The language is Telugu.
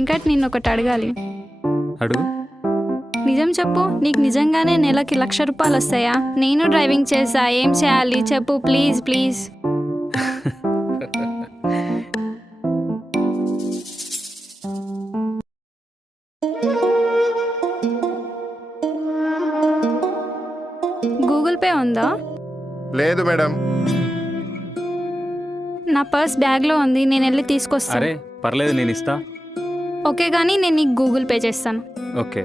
వెంకట్ నిన్ను ఒకటి అడగాలి. అడుగు. నిజం చెప్పు, నీకు నిజంగానే నెలకి 1,00,000 రూపాయలు వస్తాయా? నేను డ్రైవింగ్ చేసా, ఏం చేయాలి చెప్పు ప్లీజ్ ప్లీజ్. గూగుల్ పే ఉందా? లేదు మేడం. నా పర్స్ బ్యాగ్లో ఉంది, నేను వెళ్ళి తీసుకొస్తాను. అరే పర్లేదు, నేను ఇస్తా. ఓకే కానీ నేను నీకు గూగుల్ పే చేస్తాను. ఓకే.